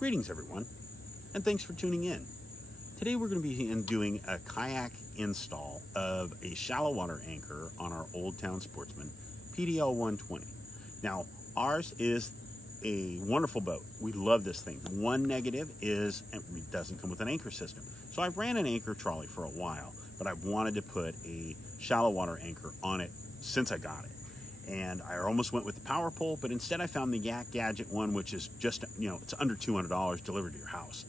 Greetings everyone, and thanks for tuning in. Today we're going to be doing a kayak install of a shallow water anchor on our Old Town Sportsman PDL 120. Now ours is a wonderful boat. We love this thing. One negative is it doesn't come with an anchor system. So I've ran an anchor trolley for a while, but I've wanted to put a shallow water anchor on it since I got it. And I almost went with the Power Pole, but instead I found the YakGadget one, which is just, it's under $200 delivered to your house.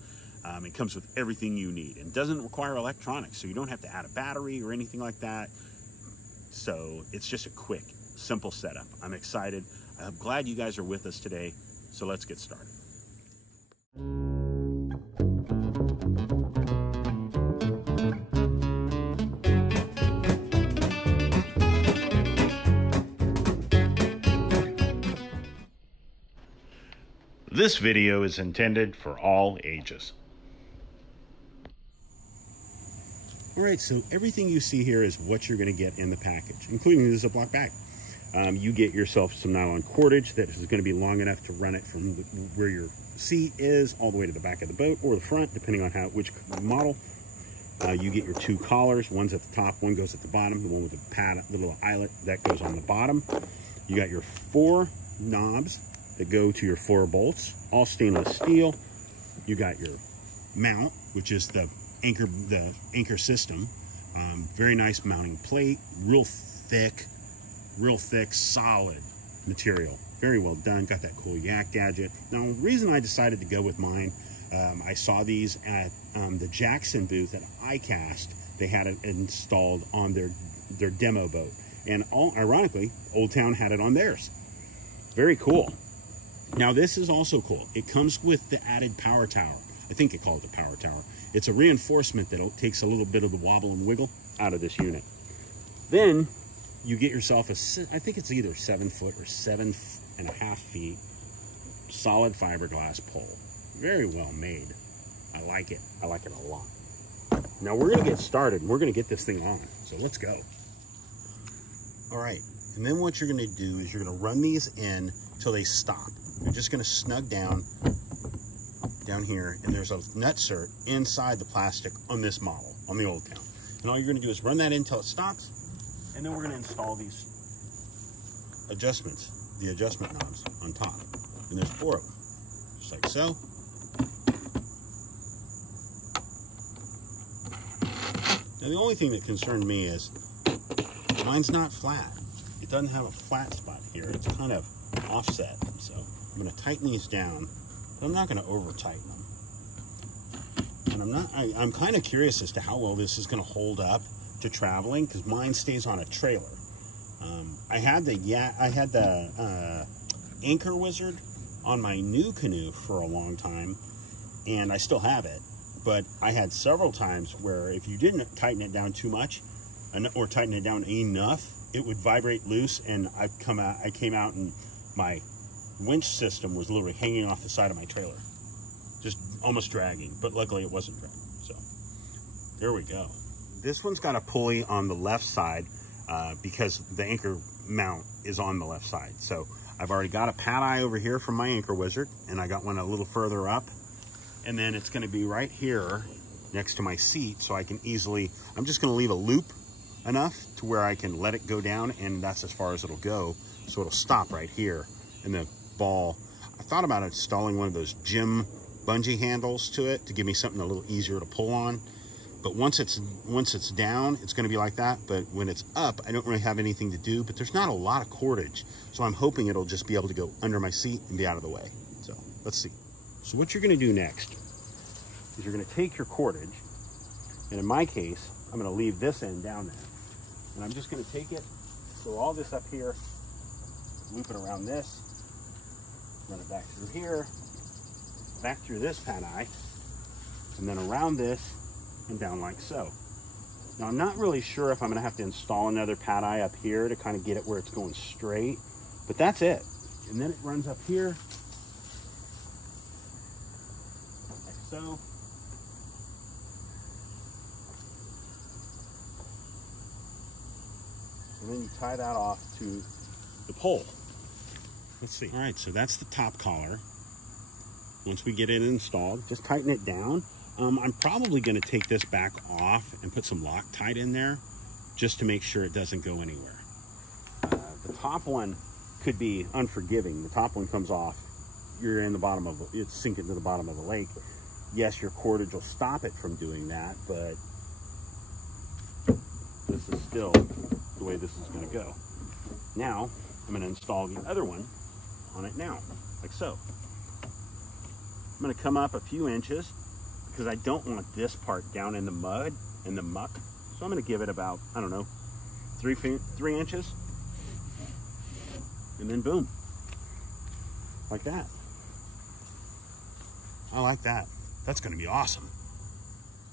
It comes with everything you need and doesn't require electronics, so you don't have to add a battery or anything like that. So it's just a quick, simple setup. I'm excited. I'm glad you guys are with us today, so let's get started. This video is intended for all ages. All right, so everything you see here is what you're going to get in the package, including the Ziploc bag. You get yourself some nylon cordage that is going to be long enough to run it from where your seat is all the way to the back of the boat or the front, depending on which model. You get your two collars. One's at the top, one goes at the bottom. The one with the pad, the little eyelet, that goes on the bottom. You got your 4 knobs that go to your 4 bolts, all stainless steel. You got your mount, which is the anchor system. Very nice mounting plate, real thick, solid material. Very well done. Got that cool YakGadget. Now, the reason I decided to go with mine, I saw these at the Jackson booth at iCast. They had it installed on their demo boat, and ironically, Old Town had it on theirs. Very cool. Now, this is also cool. It comes with the added power tower. I think they call it the power tower. It's a reinforcement that takes a little bit of the wobble and wiggle out of this unit. Then you get yourself I think it's either 7 foot or 7.5 feet solid fiberglass pole. Very well made. I like it. I like it a lot. Now we're going to get started and we're going to get this thing on. So let's go. All right. And then what you're going to do is you're going to run these in till they stop. You're just going to snug down here, and there's a nutsert inside the plastic on this model, on the Old Town. And all you're going to do is run that in until it stops, and then we're going to install these adjustments, the adjustment knobs on top. And there's 4 of them, just like so. Now the only thing that concerned me is mine's not flat. It doesn't have a flat spot here. It's kind of offset. So I'm going to tighten these down, but I'm not going to over tighten them. And I'm kind of curious as to how well this is going to hold up to traveling, because mine stays on a trailer. I had the Anchor Wizard on my new canoe for a long time, and I still have it. But I had several times where if you didn't tighten it down too much, or tighten it down enough, it would vibrate loose, and I came out and my winch system was literally hanging off the side of my trailer, just almost dragging, but luckily it wasn't dragging. So there we go. This one's got a pulley on the left side because the anchor mount is on the left side. So I've already got a pad eye over here from my Anchor Wizard, and I got one a little further up, and then it's going to be right here next to my seat, so I can easily, I'm just going to leave a loop enough to where I can let it go down, and that's as far as it'll go. So it'll stop right here, and the ball, I thought about installing one of those gym bungee handles to it to give me something a little easier to pull on. But once it's down, it's going to be like that. But when it's up, I don't really have anything to do, but there's not a lot of cordage. So I'm hoping it'll just be able to go under my seat and be out of the way. So let's see. So what you're going to do next is you're going to take your cordage, and in my case, I'm going to leave this end down there. And I'm just going to take it, throw all this up here, loop it around this, run it back through here, back through this pad eye, and then around this and down like so. Now I'm not really sure if I'm going to have to install another pad eye up here to kind of get it where it's going straight, but that's it. And then it runs up here like so. And then you tie that off to the pole. Let's see. All right, so that's the top collar. once we get it installed, just tighten it down. I'm probably going to take this back off and put some Loctite in there just to make sure it doesn't go anywhere. The top one could be unforgiving. The top one comes off, you're in the bottom of it's sinking to the bottom of the lake. Yes, your cordage will stop it from doing that, but this is still the way this is going to go. Now I'm going to install the other one on it now, like so. I'm going to come up a few inches because I don't want this part down in the mud and the muck. So I'm going to give it about, I don't know, 3 inches. And then boom, like that. I like that. That's going to be awesome.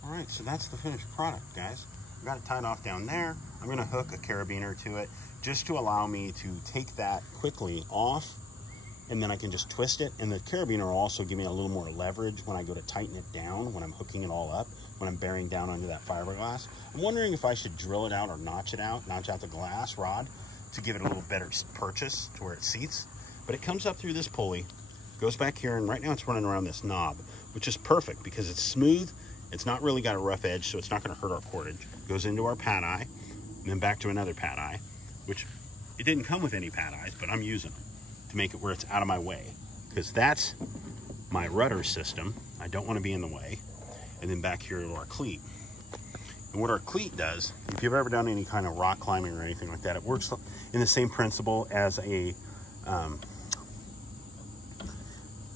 All right, so that's the finished product, guys. I've got it tied off down there. I'm going to hook a carabiner to it just to allow me to take that quickly off, and then I can just twist it. And the carabiner will also give me a little more leverage when I go to tighten it down, when I'm hooking it all up, when I'm bearing down under that fiberglass. I'm wondering if I should drill it out or notch out the glass rod to give it a little better purchase to where it seats. But it comes up through this pulley, goes back here, and right now it's running around this knob, which is perfect because it's smooth. It's not really got a rough edge, so it's not going to hurt our cordage. Goes into our pad eye, and then back to another pad eye, which it didn't come with any pad eyes, but I'm using them to make it where it's out of my way, because that's my rudder system. I don't want to be in the way. And then back here to our cleat. And what our cleat does, if you've ever done any kind of rock climbing or anything like that, it works in the same principle as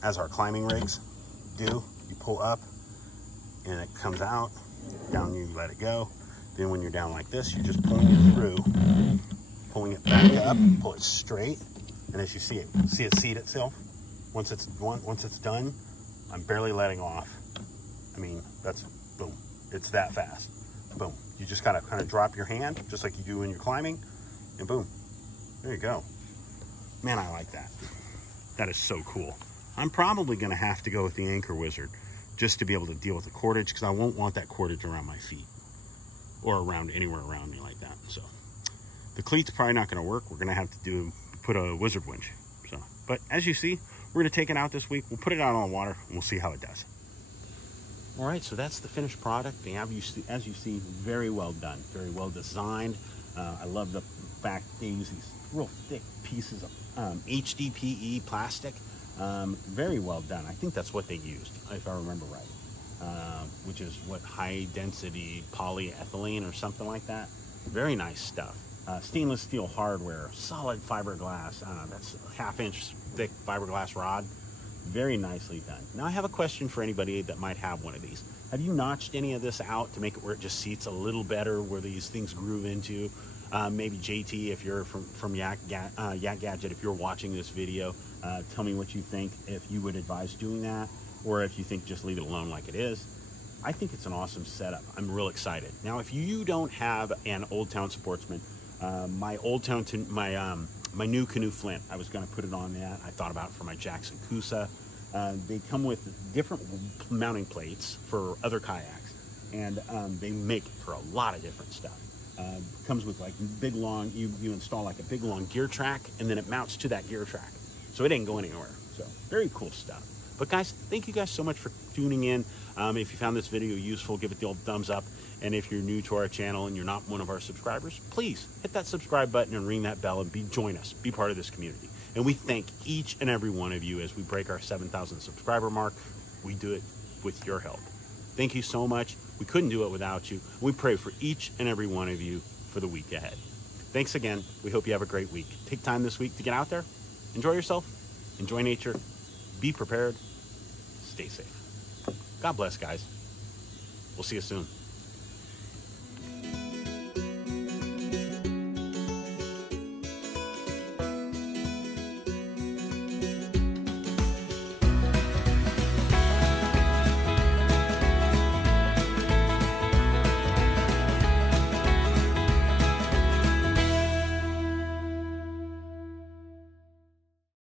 as our climbing rigs do. You pull up and it comes out, down you let it go. Then when you're down like this, you're just pulling it through, pulling it back up, pull it straight. And as you see it seat itself. Once it's done, I'm barely letting off. I mean, that's boom. It's that fast. Boom. You just gotta kind of drop your hand, just like you do when you're climbing, and boom. There you go. Man, I like that. That is so cool. I'm probably gonna have to go with the Anchor Wizard just to be able to deal with the cordage, because I won't want that cordage around my feet or around anywhere around me like that. So the cleat's probably not gonna work. We're gonna have to put a Wizard winch. So, but as you see, we're gonna take it out this week. We'll put it out on the water and we'll see how it does. All right, so that's the finished product. As you see, very well done, very well designed. I love the fact they use these real thick pieces of HDPE plastic. Very well done. I think that's what they used, if I remember right, which is what, high density polyethylene or something like that. Very nice stuff. Stainless steel hardware, solid fiberglass. That's a 1/2 inch thick fiberglass rod. Very nicely done. Now I have a question for anybody that might have one of these. Have you notched any of this out to make it where it just seats a little better, where these things groove into? Maybe JT, if you're from YakGadget, if you're watching this video, tell me what you think, if you would advise doing that, or if you think just leave it alone like it is. I think it's an awesome setup. I'm real excited. Now, if you don't have an Old Town Sportsman, my new canoe Flint, I was going to put it on that. I thought about it for my Jackson Coosa. They come with different mounting plates for other kayaks, and they make it for a lot of different stuff. Comes with like big long, you install like a big long gear track, and then it mounts to that gear track, so it ain't going anywhere. So very cool stuff. But guys, thank you guys so much for tuning in. If you found this video useful, give it the old thumbs up. And if you're new to our channel and you're not one of our subscribers, please hit that subscribe button and ring that bell and join us, be part of this community. And we thank each and every one of you as we break our 7,000 subscriber mark. We do it with your help. Thank you so much. We couldn't do it without you. We pray for each and every one of you for the week ahead. Thanks again. We hope you have a great week. Take time this week to get out there, enjoy yourself, enjoy nature, be prepared, stay safe. God bless, guys. We'll see you soon.